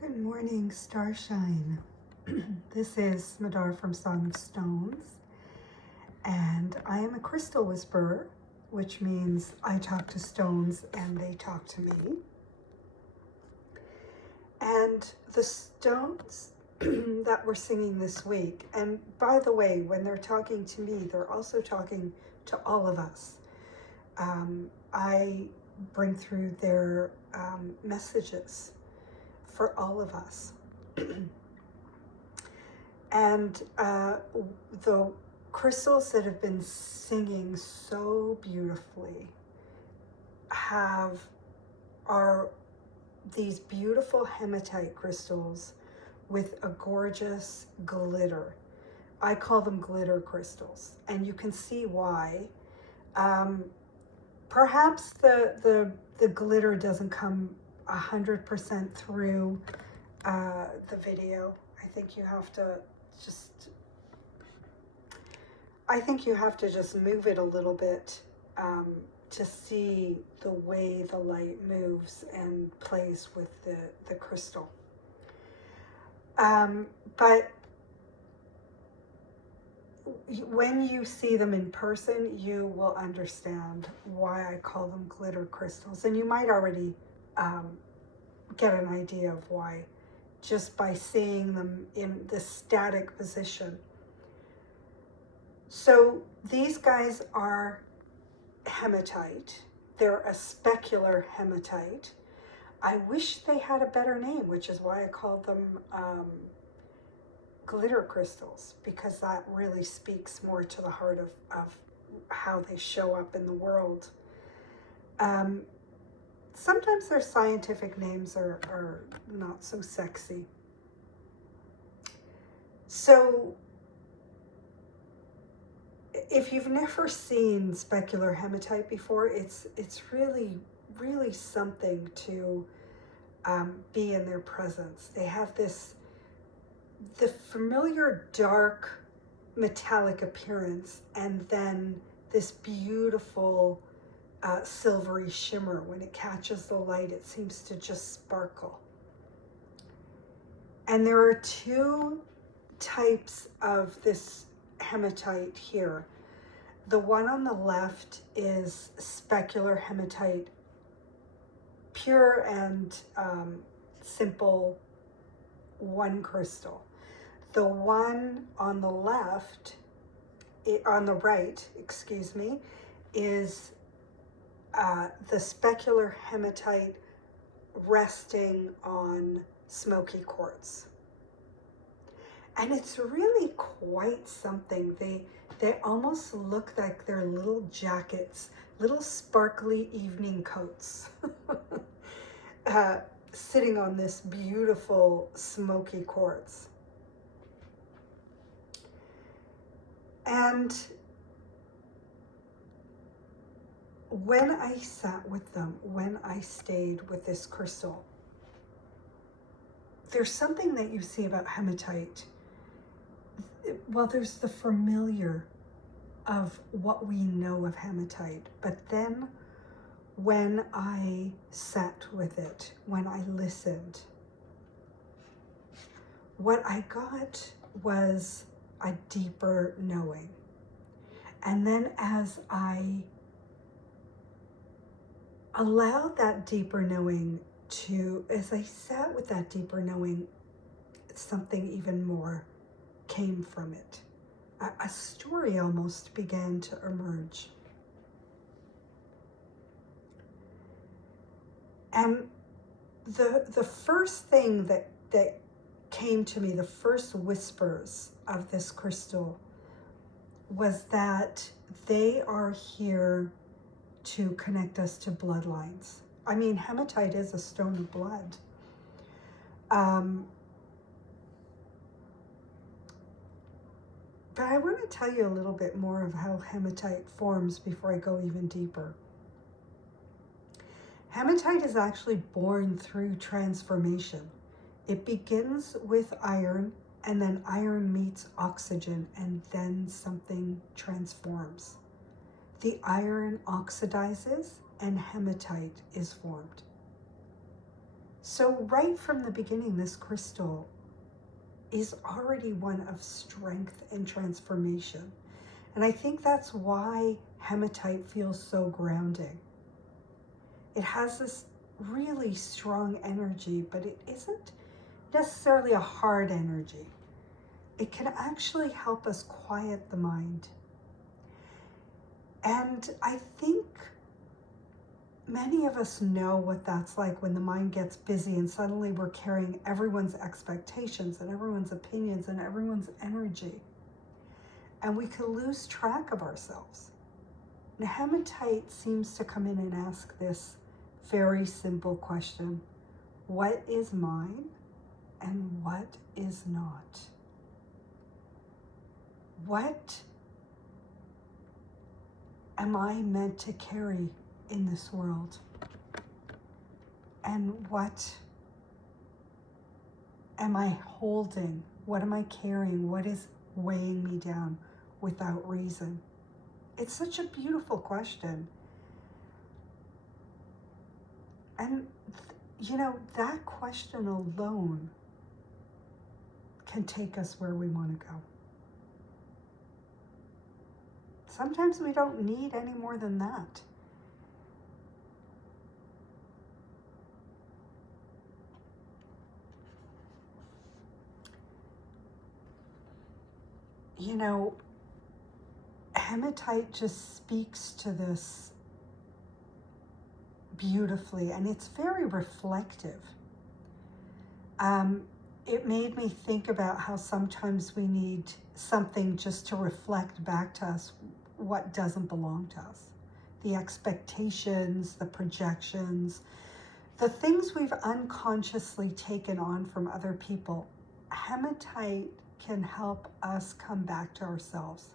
Good morning, Starshine. This is Madar from Song of Stones, and I am a crystal whisperer, which means I talk to stones and they talk to me. And the stones that we're singing this week, and by the way, when they're talking to me, they're also talking to all of us. I bring through their messages for all of us. And the crystals that have been singing so beautifully are these beautiful hematite crystals with a gorgeous glitter. I call them glitter crystals, and you can see why. Perhaps the glitter doesn't come 100% through the video. I think you have to just move it a little bit to see the way the light moves and plays with the crystal. But when you see them in person, you will understand why I call them glitter crystals. And you might already get an idea of why, just by seeing them in the static position. So these guys are hematite. They're a specular hematite. I wish they had a better name, which is why I called them glitter crystals, because that really speaks more to the heart of how they show up in the world. Sometimes their scientific names are not so sexy. So if you've never seen specular hematite before, it's really something to be in their presence. They have the familiar dark metallic appearance, and then this beautiful silvery shimmer. When it catches the light, it seems to just sparkle. And there are two types of this hematite here. The one on the left is specular hematite, pure and simple, one crystal. The one on the left, on the right, excuse me, is the specular hematite resting on smoky quartz. And it's really quite something. They almost look like they're little jackets, little sparkly evening coats, sitting on this beautiful smoky quartz. And when I sat with them, when I stayed with this crystal, there's something that you see about hematite. Well, there's the familiar of what we know of hematite, but then when I sat with it, when I listened, what I got was a deeper knowing. And then as I allowed that deeper knowing as I sat with that deeper knowing, something even more came from it. A story almost began to emerge. And the first thing that came to me, the first whispers of this crystal, was that they are here to connect us to bloodlines. I mean, hematite is a stone of blood. But I want to tell you a little bit more of how hematite forms before I go even deeper. Hematite is actually born through transformation. It begins with iron, and then iron meets oxygen, and then something transforms. The iron oxidizes, and hematite is formed. So right from the beginning, this crystal is already one of strength and transformation. And I think that's why hematite feels so grounding. It has this really strong energy, but it isn't necessarily a hard energy. It can actually help us quiet the mind. And I think many of us know what that's like when the mind gets busy and suddenly we're carrying everyone's expectations and everyone's opinions and everyone's energy. And we can lose track of ourselves. And hematite seems to come in and ask this very simple question: what is mine and what is not? What am I meant to carry in this world? And what am I holding? What am I carrying? What is weighing me down without reason? It's such a beautiful question. And, that question alone can take us where we want to go. Sometimes we don't need any more than that. Hematite just speaks to this beautifully, and it's very reflective. It made me think about how sometimes we need something just to reflect back to us what doesn't belong to us. The expectations, the projections, the things we've unconsciously taken on from other people. Hematite can help us come back to ourselves.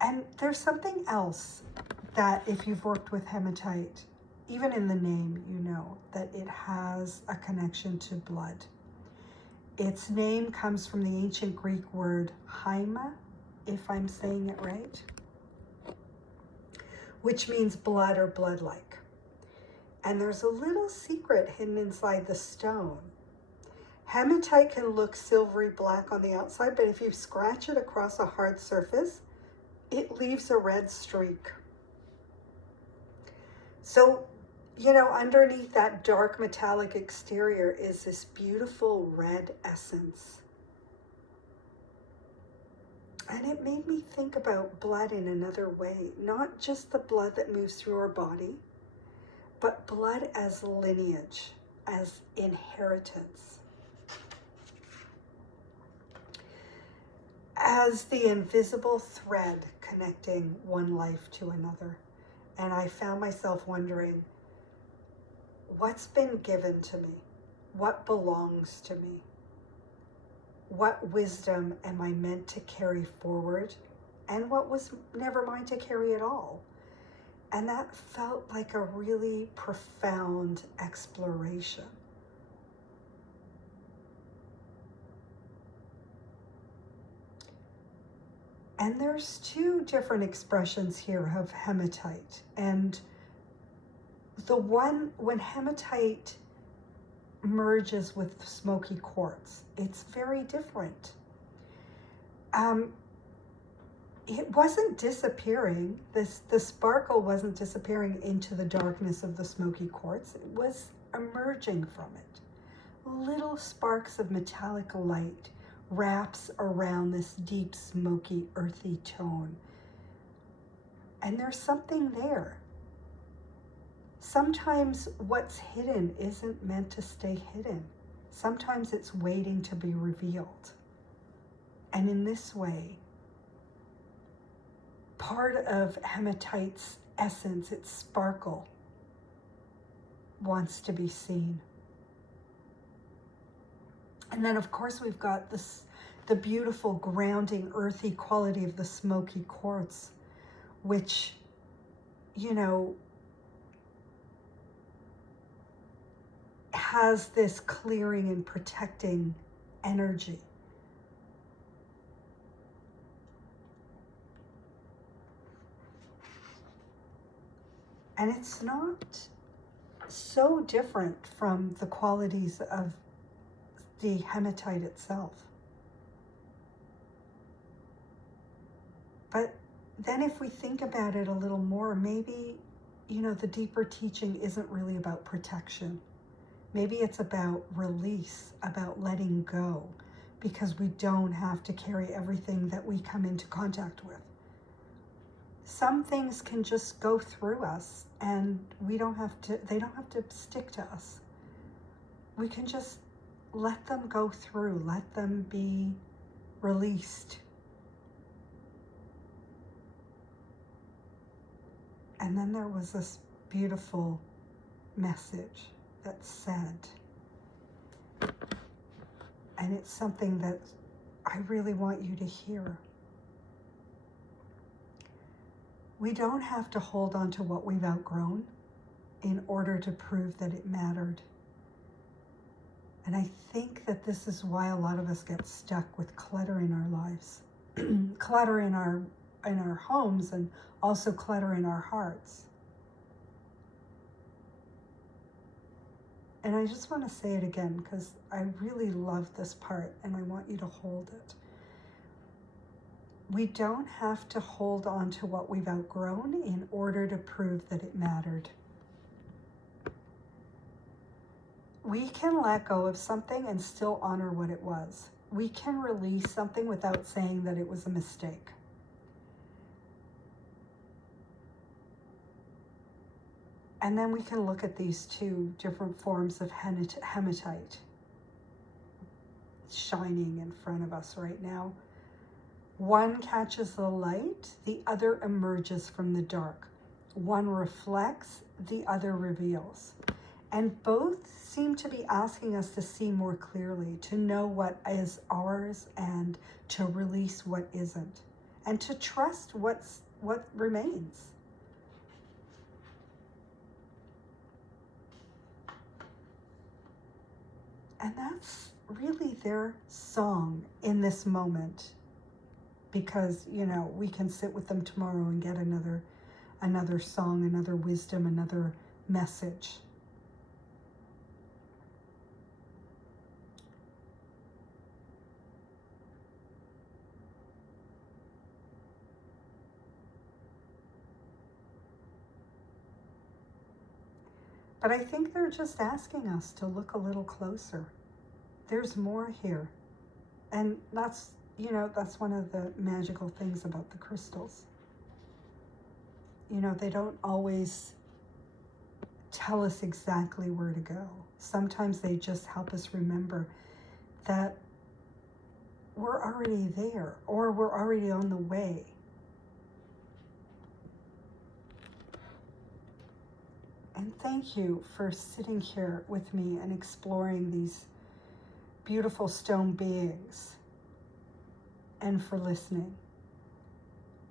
And there's something else that if you've worked with hematite, even in the name, you know that it has a connection to blood. Its name comes from the ancient Greek word haima, if I'm saying it right, which means blood or blood-like. And there's a little secret hidden inside the stone. Hematite can look silvery black on the outside, but if you scratch it across a hard surface, it leaves a red streak. So, underneath that dark metallic exterior is this beautiful red essence. And it made me think about blood in another way, not just the blood that moves through our body, but blood as lineage, as inheritance, as the invisible thread connecting one life to another. And I found myself wondering, what's been given to me? What belongs to me? What wisdom am I meant to carry forward? And what was never mine to carry at all? And that felt like a really profound exploration. And there's two different expressions here of hematite. And the one, when hematite merges with smoky quartz, it's very different. It wasn't disappearing. The sparkle wasn't disappearing into the darkness of the smoky quartz. It was emerging from it. Little sparks of metallic light wraps around this deep, smoky, earthy tone. And there's something there. Sometimes what's hidden isn't meant to stay hidden. Sometimes it's waiting to be revealed. And in this way, part of hematite's essence, its sparkle, wants to be seen. And then, of course, we've got the beautiful grounding, earthy quality of the smoky quartz, which, has this clearing and protecting energy. And it's not so different from the qualities of the hematite itself. But then if we think about it a little more, maybe, the deeper teaching isn't really about protection. Maybe it's about release, about letting go, because we don't have to carry everything that we come into contact with. Some things can just go through us and they don't have to stick to us. We can just let them go through, let them be released. And then there was this beautiful message that said, and it's something that I really want you to hear. We don't have to hold on to what we've outgrown in order to prove that it mattered. And I think that this is why a lot of us get stuck with clutter in our lives, clutter in our homes, and also clutter in our hearts. And I just want to say it again because I really love this part and I want you to hold it. We don't have to hold on to what we've outgrown in order to prove that it mattered. We can let go of something and still honor what it was. We can release something without saying that it was a mistake. And then we can look at these two different forms of hematite shining in front of us right now. One catches the light, the other emerges from the dark. One reflects, the other reveals. And both seem to be asking us to see more clearly, to know what is ours and to release what isn't, and to trust what remains. And that's really their song in this moment, because, we can sit with them tomorrow and get another song, another wisdom, another message. But I think they're just asking us to look a little closer. There's more here. And that's one of the magical things about the crystals. They don't always tell us exactly where to go. Sometimes they just help us remember that we're already there, or we're already on the way. And thank you for sitting here with me and exploring these beautiful stone beings, and for listening.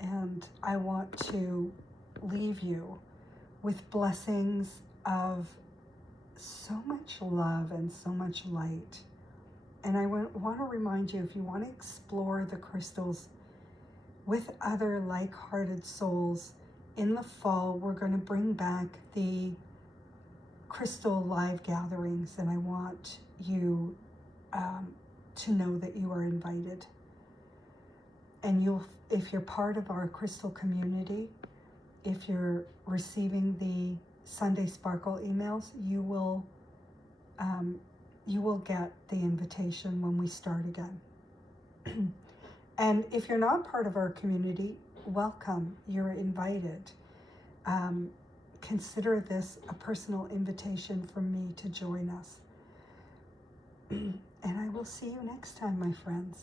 And I want to leave you with blessings of so much love and so much light. And I want to remind you, if you want to explore the crystals with other like-hearted souls, in the fall, we're going to bring back the crystal live gatherings, and I want you to know that you are invited. And if you're part of our crystal community, if you're receiving the Sunday Sparkle emails, you will get the invitation when we start again. And if you're not part of our community, welcome, you're invited. Consider this a personal invitation from me to join us. And I will see you next time, my friends.